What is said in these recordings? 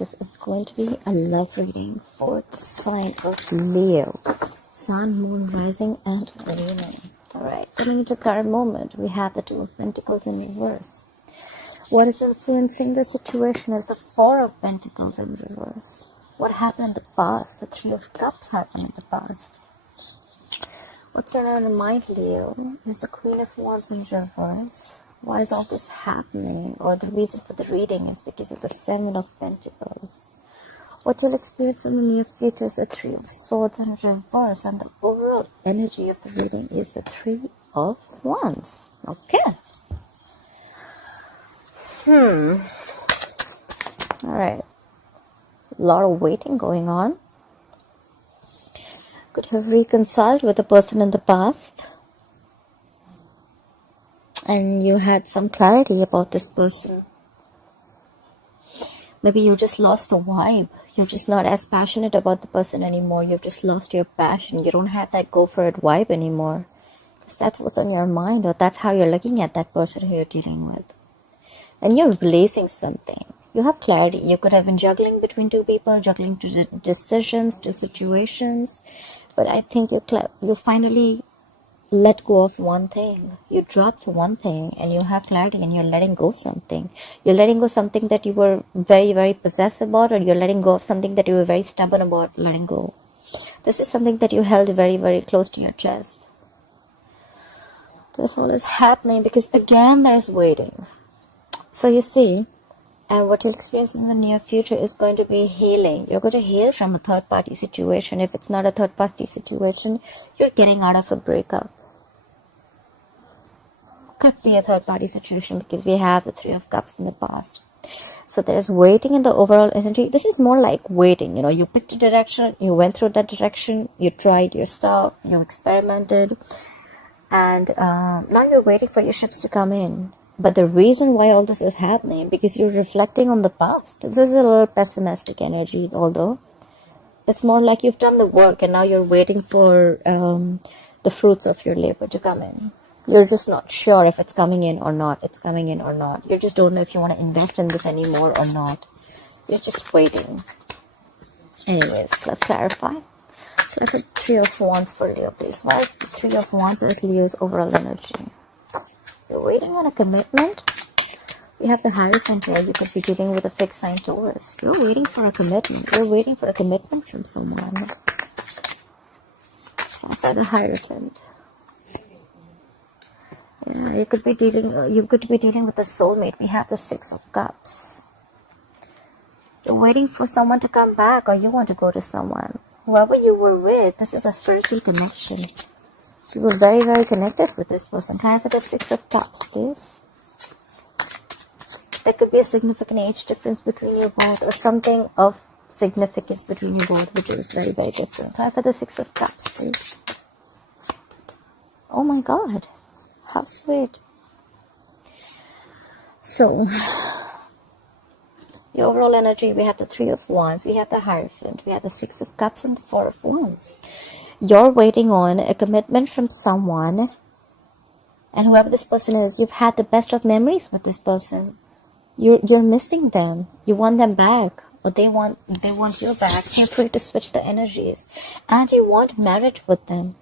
This is going to be a love reading for the sign of Leo. Sun, Moon, Rising, and Venus. Alright, coming into the current moment, we have the Two of Pentacles in reverse. What is influencing the situation is the Four of Pentacles in reverse. What happened in the past? The Three of Cups happened in the past. What's on your mind, Leo, is the Queen of Wands in reverse. Why is all this happening? Or the reason for the reading is because of the Seven of Pentacles. What you'll experience in the near future is the Three of Swords in reverse. And the overall energy of the reading is the Three of Wands. Okay. Alright. A lot of waiting going on. Could have reconciled with a person in the past. And you had some clarity about this person. Maybe you just lost the vibe. You're just not as passionate about the person anymore. You've just lost your passion. You don't have that go for it vibe anymore. Because that's what's on your mind, or that's how you're looking at that person who you're dealing with. And you're releasing something. You have clarity. You could have been juggling between two people, juggling two decisions, two situations. But I think you finally let go of one thing. You dropped one thing and you have clarity and you're letting go something. You're letting go something that you were very, very possessive about, or you're letting go of something that you were very stubborn about letting go. This is something that you held very, very close to your chest. This all is happening because again there's waiting. So you see, and what you'll experience in the near future is going to be healing. You're going to heal from a third-party situation. If it's not a third-party situation, you're getting out of a breakup. Could be a third-party situation because we have the Three of Cups in the past. So there's waiting in the overall energy. This is more like waiting. You know, you picked a direction, you went through that direction, you tried your stuff, you experimented, and now you're waiting for your ships to come in. But the reason why all this is happening, because you're reflecting on the past. This is a little pessimistic energy, although it's more like you've done the work and now you're waiting for the fruits of your labor to come in. You're just not sure if it's coming in or not. It's coming in or not. You just don't know if you want to invest in this anymore or not. You're just waiting. Anyways, let's clarify. Clarify the Three of Wands for Leo, please. Why the Three of Wands is Leo's overall energy? You're waiting on a commitment. We have the Hierophant here. You could be dealing with a fixed sign Taurus. You're waiting for a commitment. You're waiting for a commitment from someone. Clarify the Hierophant. Yeah, you could be dealing with a soulmate. We have the Six of Cups. You're waiting for someone to come back, or you want to go to someone. Whoever you were with, this is a spiritual connection. You were very, very connected with this person. Can I have the Six of Cups, please? There could be a significant age difference between you both, or something of significance between you both, which is very, very different. Can I have the Six of Cups, please? Oh my God. How sweet. So, your overall energy, we have the Three of Wands, we have the Hierophant, we have the Six of Cups, and the Four of Wands. You're waiting on a commitment from someone, and whoever this person is, you've had the best of memories with this person. You're missing them. You want them back, or they want you back. Feel free to switch the energies, and you want marriage with them.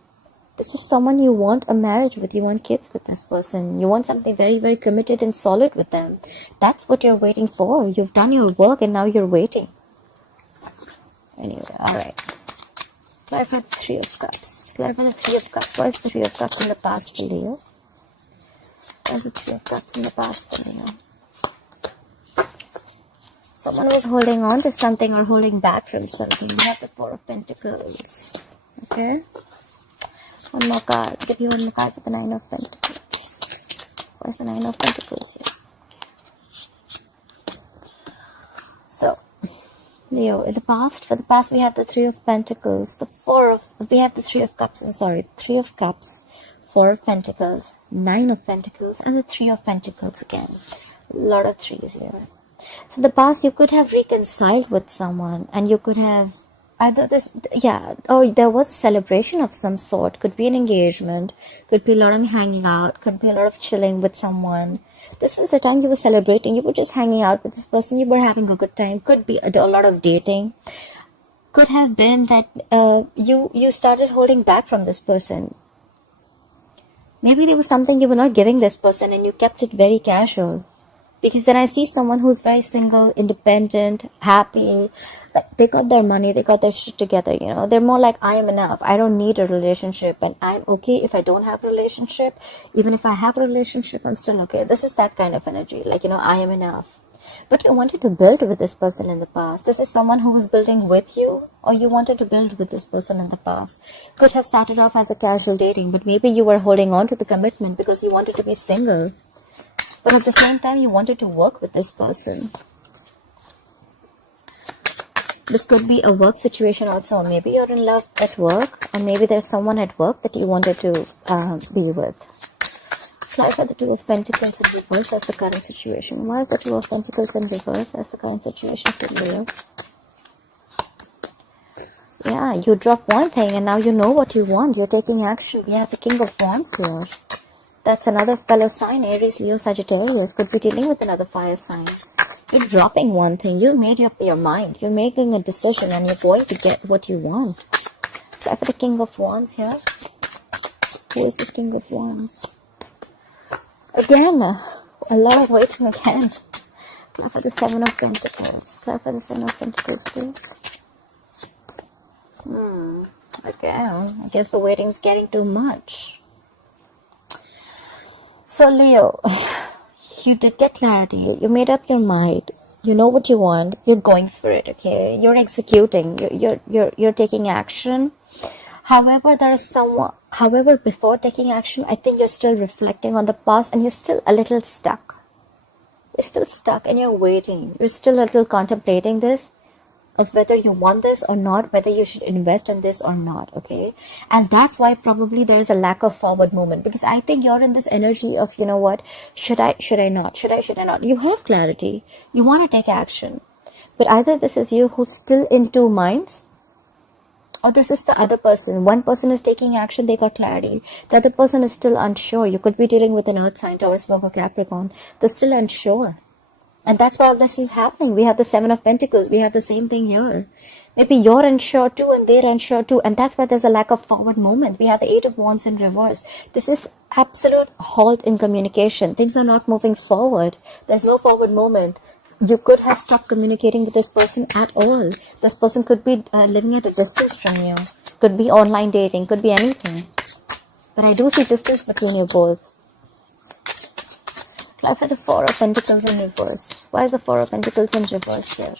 This is someone you want a marriage with. You want kids with this person. You want something very, very committed and solid with them. That's what you're waiting for. You've done your work and now you're waiting. Anyway, alright. Clarify the Three of Cups. Clarify the Three of Cups. Why is the Three of Cups in the past for Leo? Why is the Three of Cups in the past for Leo? Someone was holding on to something or holding back from something. You have the Four of Pentacles. Okay? One more card. Give you one more card for the Nine of Pentacles. Where's the Nine of Pentacles here? Okay. So, Leo, in the past, for the past we have the Three of Pentacles, we have the Three of Cups, Three of Cups, Four of Pentacles, Nine of Pentacles, and the Three of Pentacles again. A lot of threes here. So in the past, you could have reconciled with someone, and you could have either this, yeah, or there was a celebration of some sort. Could be an engagement, could be a lot of hanging out, could be a lot of chilling with someone. This was the time you were celebrating. You were just hanging out with this person. You were having a good time. Could be a lot of dating. Could have been that you started holding back from this person. Maybe there was something you were not giving this person and you kept it very casual. Because then I see someone who's very single, independent, happy. Like they got their money, they got their shit together, you know. They're more like, I am enough. I don't need a relationship. And I'm okay if I don't have a relationship. Even if I have a relationship, I'm still okay. This is that kind of energy. Like, you know, I am enough. But you wanted to build with this person in the past. This is someone who was building with you, or you wanted to build with this person in the past. Could have started off as a casual dating, but maybe you were holding on to the commitment because you wanted to be single. But at the same time, you wanted to work with this person. This could be a work situation also. Maybe you're in love at work, or maybe there's someone at work that you wanted to be with. Clarify the Two of Pentacles in reverse as the current situation. Why is the Two of Pentacles in reverse as the current situation for you? Yeah, you drop one thing and now you know what you want. You're taking action. We have the King of Wands here. That's another fellow sign, Aries, Leo, Sagittarius. Could be dealing with another fire sign. You're dropping one thing. You made up your mind. You're making a decision and you're going to get what you want. Try for the King of Wands here. Who is this King of Wands? Again, a lot of waiting again. Try for the Seven of Pentacles. Try for the Seven of Pentacles, please. Again, I guess the waiting's getting too much. So Leo, you did get clarity. You made up your mind. You know what you want. You're going for it. Okay, you're executing. You're taking action. However, there is someone. However, before taking action, I think you're still reflecting on the past, and you're still a little stuck. You're still stuck, and you're waiting. You're still a little contemplating this, of whether you want this or not, whether you should invest in this or not, okay? And that's why probably there is a lack of forward movement, because I think you're in this energy of, you know what, should I not? Should I not? You have clarity. You want to take action. But either this is you who's still in two minds, or this is the other person. One person is taking action, they got clarity. The other person is still unsure. You could be dealing with an earth sign, Taurus, Virgo, Capricorn. They're still unsure. And that's why all this is happening. We have the Seven of Pentacles. We have the same thing here. Maybe you're unsure too and they're unsure too. And that's why there's a lack of forward movement. We have the Eight of Wands in reverse. This is absolute halt in communication. Things are not moving forward. There's no forward movement. You could have stopped communicating with this person at all. This person could be living at a distance from you. Could be online dating. Could be anything. But I do see distance between you both. Try for the Four of Pentacles in reverse. Why is the Four of Pentacles in reverse here?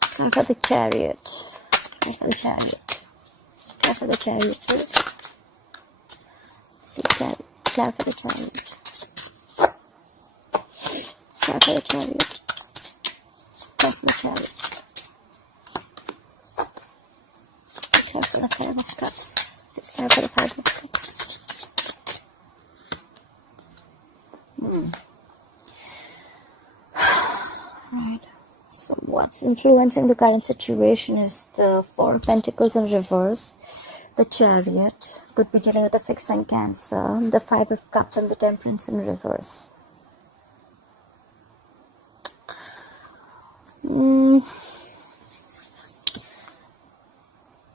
Try for the Chariot. Try for the Chariot. Try for the Chariot, please. Try for the Chariot. Try for the Chariot. Try for the Chariot. Try for the Five of Cups. Please try for the Five of Cups. Right. So what's influencing the current situation is the Four of Pentacles in reverse, the Chariot, could be dealing with the fixed sign Cancer, the Five of Cups and the Temperance in reverse.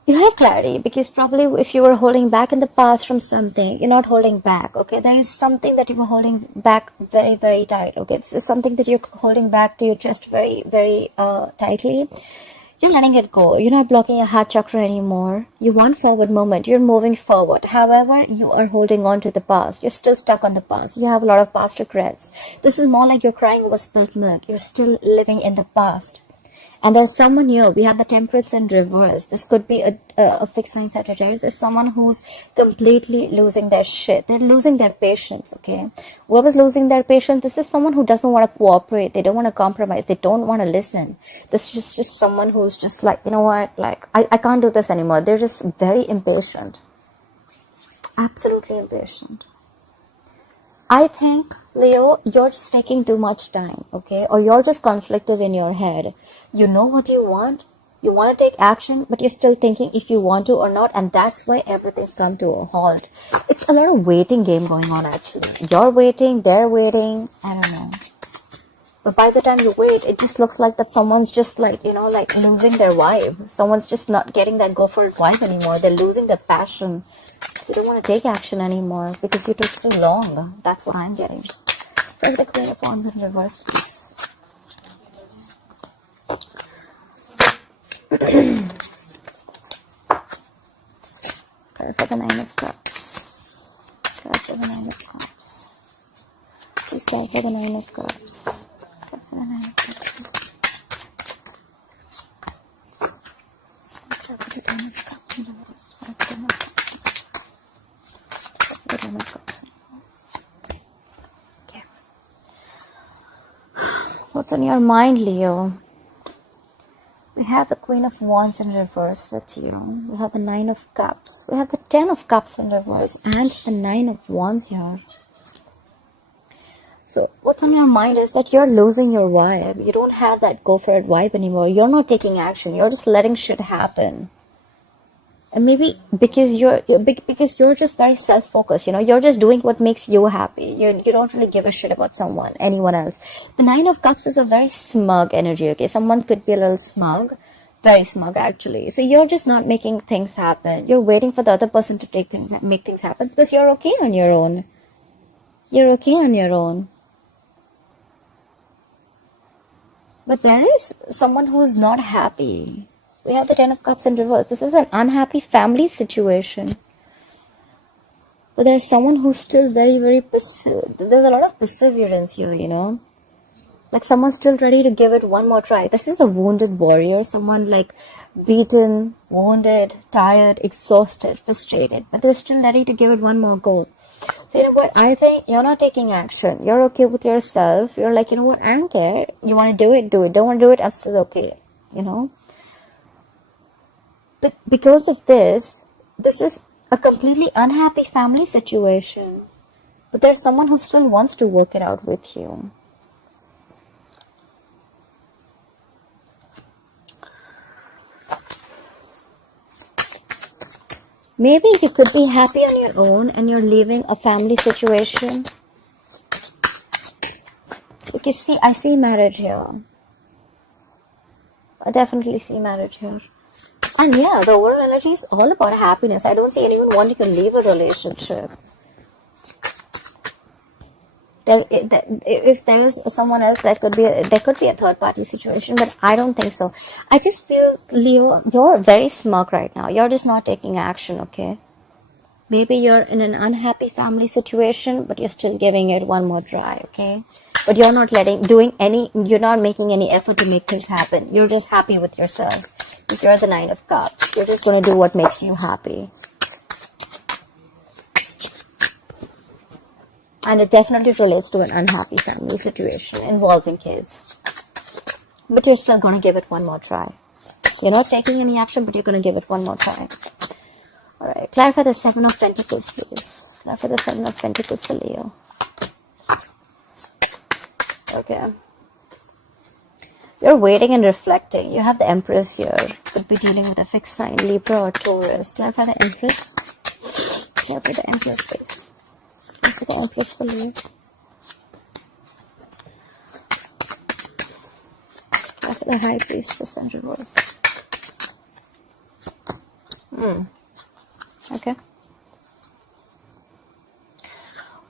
You have clarity, because probably if you were holding back in the past from something, you're not holding back, okay? There is something that you were holding back very, very tight, okay? This is something that you're holding back to your chest very, very tightly. You're letting it go. You're not blocking your heart chakra anymore. You want forward movement. You're moving forward. However, you are holding on to the past. You're still stuck on the past. You have a lot of past regrets. This is more like you're crying over spilt milk. You're still living in the past. And there's someone here. We have the Temperance in reverse. This could be a fixed sign Sagittarius. There's someone who's completely losing their shit. They're losing their patience, okay? Whoever's losing their patience, this is someone who doesn't want to cooperate. They don't want to compromise. They don't want to listen. This is just someone who's just like, you know what? Like, I can't do this anymore. They're just very impatient. Absolutely impatient. I think, Leo, you're just taking too much time, okay? Or you're just conflicted in your head. You know what you want to take action, but you're still thinking if you want to or not, and that's why everything's come to a halt. It's a lot of waiting game going on, actually. You're waiting, they're waiting, I don't know. But by the time you wait, it just looks like that someone's just like, you know, like losing their vibe. Someone's just not getting that go for it vibe anymore. They're losing their passion. They don't want to take action anymore because you took so long. That's what I'm getting. Where's the Queen of Wands in reverse, please? Clarify the Nine of Cups. Clarify the Nine of Cups. Please clarify the Nine of Cups. Clarify the Nine of Cups. Clarify the Nine of Cups in reverse. Clarify the Nine of Cups. Clarify the Nine of Cups. Okay. What's on your mind, Leo? We have the Queen of Wands in reverse, that's you. We have the Nine of Cups. We have the Ten of Cups in reverse and the Nine of Wands here. So what's on your mind is that you're losing your vibe. You don't have that go for it vibe anymore. You're not taking action. You're just letting shit happen. And maybe because you're just very self-focused, you know, you're just doing what makes you happy. You don't really give a shit about anyone else. The Nine of Cups is a very smug energy, okay? Someone could be a little smug, very smug actually. So you're just not making things happen. You're waiting for the other person to make things happen because you're okay on your own. You're okay on your own. But there is someone who's not happy. We have the Ten of Cups in reverse. This is an unhappy family situation. But there's someone who's still very, very there's a lot of perseverance here, you know. Like someone's still ready to give it one more try. This is a wounded warrior. Someone like beaten, wounded, tired, exhausted, frustrated. But they're still ready to give it one more go. So you know what? I think you're not taking action. You're okay with yourself. You're like, you know what? I don't care. You want to do it, do it. Don't want to do it, I'm still okay. You know. But because of this is a completely unhappy family situation. But there's someone who still wants to work it out with you. Maybe you could be happy on your own and you're leaving a family situation. Because see, I see marriage here. I definitely see marriage here. And yeah, the overall energy is all about happiness. I don't see anyone wanting to leave a relationship. If there is someone else, there could be a third party situation, but I don't think so. I just feel, Leo, you're very smug right now. You're just not taking action, okay? Maybe you're in an unhappy family situation, but you're still giving it one more try, okay? But you're not you're not making any effort to make things happen. You're just happy with yourself. Because you're the Nine of Cups. You're just going to do what makes you happy. And it definitely relates to an unhappy family situation involving kids. But you're still going to give it one more try. You're not taking any action, but you're going to give it one more try. Alright, clarify the Seven of Pentacles, please. Clarify the Seven of Pentacles for Leo. Okay. You're waiting and reflecting. You have the Empress here. Could be dealing with a fixed sign, Libra or Taurus. Clarify the Empress. Clarify the Empress, please. Clarify the Empress for Leo. Clarify the High Priestess and reverse. Okay.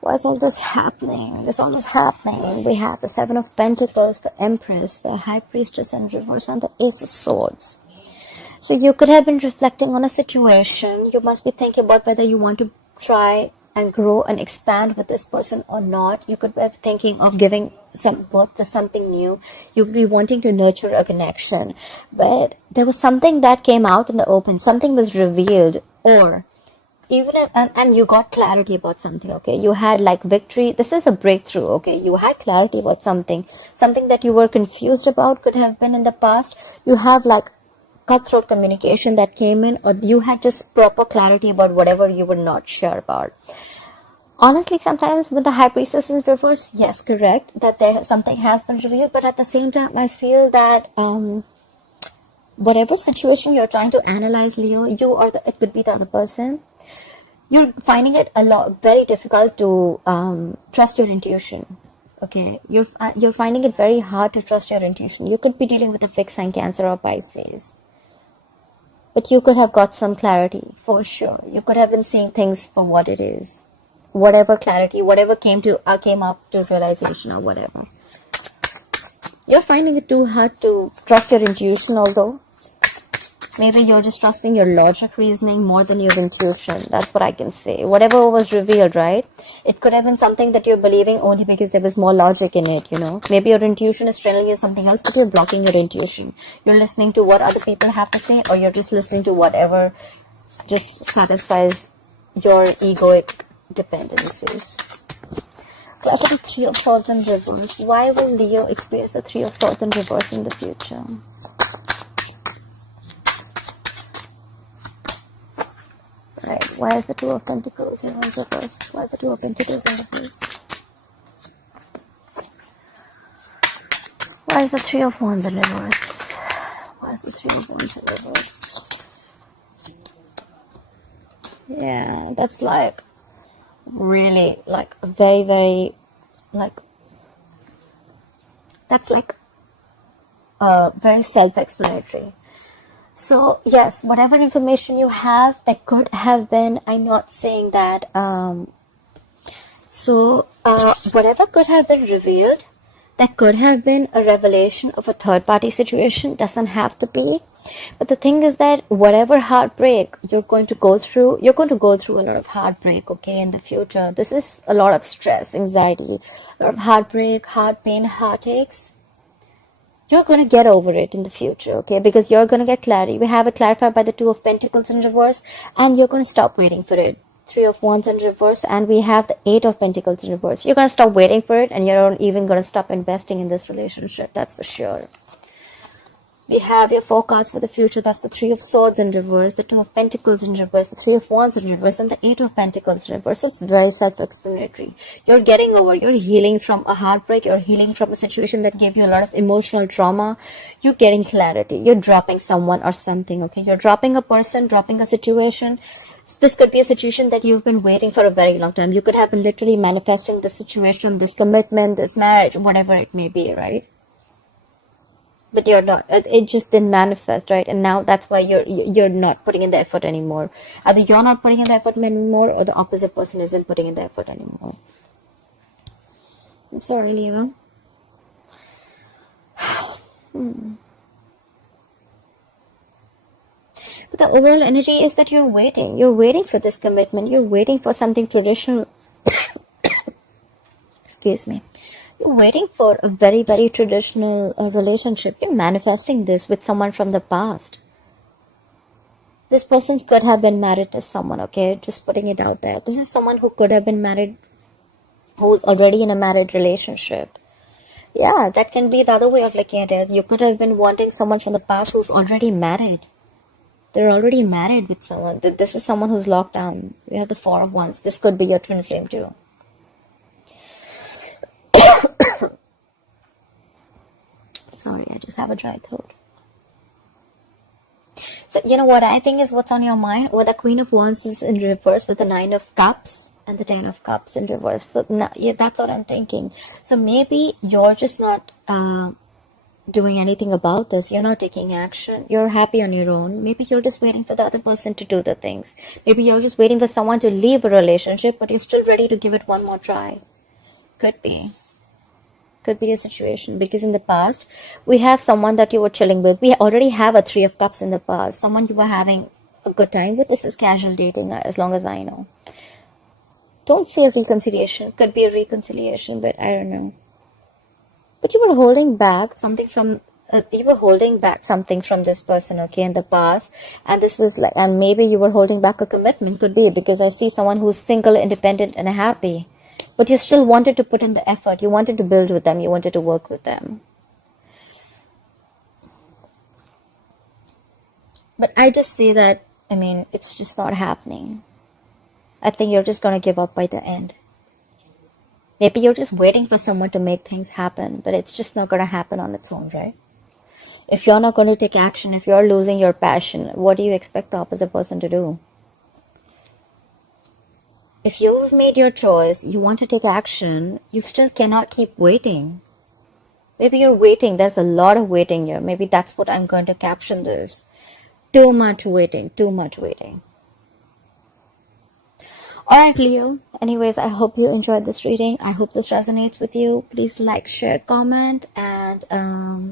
Why is all this happening? There's all this happening. We have the Seven of Pentacles, the Empress, the High Priestess in reverse, and the Ace of Swords. So you could have been reflecting on a situation. You must be thinking about whether you want to try and grow and expand with this person or not. You could be thinking of giving some birth to something new. You could be wanting to nurture a connection. But there was something that came out in the open. Something was revealed, or even if, and you got clarity about something, okay? You had like victory. This is a breakthrough, okay? You had clarity about something that you were confused about, could have been in the past. You have like cutthroat communication that came in, or you had just proper clarity about whatever you were not sure about. Honestly, sometimes with the High Priestess in reverse, yes, correct, that something has been revealed, but at the same time, I feel that whatever situation you're trying to analyze, Leo, you or it could be the other person, you're finding it very difficult to trust your intuition. Okay, you're finding it very hard to trust your intuition. You could be dealing with a fixed sign, Cancer or Pisces, but you could have got some clarity for sure. You could have been seeing things for what it is, whatever clarity, whatever came up to realization or whatever. You're finding it too hard to trust your intuition, although maybe you're just trusting your logic reasoning more than your intuition. That's what I can say. Whatever was revealed, right? It could have been something that you're believing only because there was more logic in it, you know. Maybe your intuition is telling you something else, but you're blocking your intuition. You're listening to what other people have to say, or you're just listening to whatever just satisfies your egoic dependencies. Look at the Three of Swords in reverse. Why will Leo experience the Three of Swords in reverse in the future? Right, why is the Two of Pentacles in reverse? Why is the Two of Pentacles in reverse? Why is the Three of Wands in reverse? Why is the Three of Wands in reverse? Yeah, that's like really like very, very like that's like very self-explanatory. So yes, whatever information you have, that could have been, I'm not saying that whatever could have been revealed, that could have been a revelation of a third party situation, doesn't have to be. But the thing is that whatever heartbreak you're going to go through a lot of heartbreak, okay, in the future. This is a lot of stress, anxiety, a lot of heartbreak, heart pain, heartaches. You're going to get over it in the future, okay, because you're going to get clarity. We have it clarified by the Two of Pentacles in reverse, and you're going to stop waiting for it. Three of Wands in reverse, and we have the Eight of Pentacles in reverse. You're going to stop waiting for it, and you're not even going to stop investing in this relationship. That's for sure. We have your forecast for the future. That's the Three of Swords in reverse, the Two of Pentacles in reverse, the Three of Wands in reverse, and the Eight of Pentacles in reverse. So it's very self-explanatory. You're getting over, you're healing from a heartbreak, you're healing from a situation that gave you a lot of emotional trauma. You're getting clarity. You're dropping someone or something, okay? You're dropping a person, dropping a situation. This could be a situation that you've been waiting for a very long time. You could have been literally manifesting this situation, this commitment, this marriage, whatever it may be, right? But you're not, it just didn't manifest, right? And now that's why you're not putting in the effort anymore. Either you're not putting in the effort anymore, or the opposite person isn't putting in the effort anymore. I'm sorry, Leo. But the overall energy is that you're waiting for this commitment, you're waiting for something traditional. Excuse me. You're waiting for a very, very traditional relationship. You're manifesting this with someone from the past. This person could have been married to someone, okay? Just putting it out there. This is someone who could have been married, who's already in a married relationship. Yeah, that can be the other way of looking at it. You could have been wanting someone from the past who's already married. They're already married with someone. This is someone who's locked down. We have the Four of Wands. This could be your twin flame too. Sorry, I just have a dry throat. So, you know what I think is what's on your mind? Well, the Queen of Wands is in reverse with the Nine of Cups and the Ten of Cups in reverse. So, yeah, that's what I'm thinking. So, maybe you're just not doing anything about this. You're not taking action. You're happy on your own. Maybe you're just waiting for the other person to do the things. Maybe you're just waiting for someone to leave a relationship, but you're still ready to give it one more try. Could be. Could be a situation, because in the past we have someone that you were chilling with. We already have a Three of Cups in the past, someone you were having a good time with. This is casual dating, as long as I know. Don't say a reconciliation. Could be a reconciliation, but I don't know. But you were holding back something from this person, okay, in the past, and this was like, and maybe you were holding back a commitment. Could be, because I see someone who's single, independent, and happy. But you still wanted to put in the effort. You wanted to build with them. You wanted to work with them. But I just see that, I mean, it's just not happening. I think you're just going to give up by the end. Maybe you're just waiting for someone to make things happen, but it's just not going to happen on its own, right? If you're not going to take action, if you're losing your passion, what do you expect the opposite person to do? If you've made your choice, you want to take action, you still cannot keep waiting. Maybe you're waiting. There's a lot of waiting here. Maybe that's what I'm going to caption this. Too much waiting. Too much waiting. Alright, Leo. Anyways, I hope you enjoyed this reading. I hope this resonates with you. Please like, share, comment, and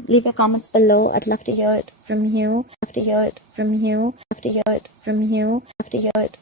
leave your comments below. I'd love to hear it from you. Love to hear it from you. Love to hear it from you. Love to hear it.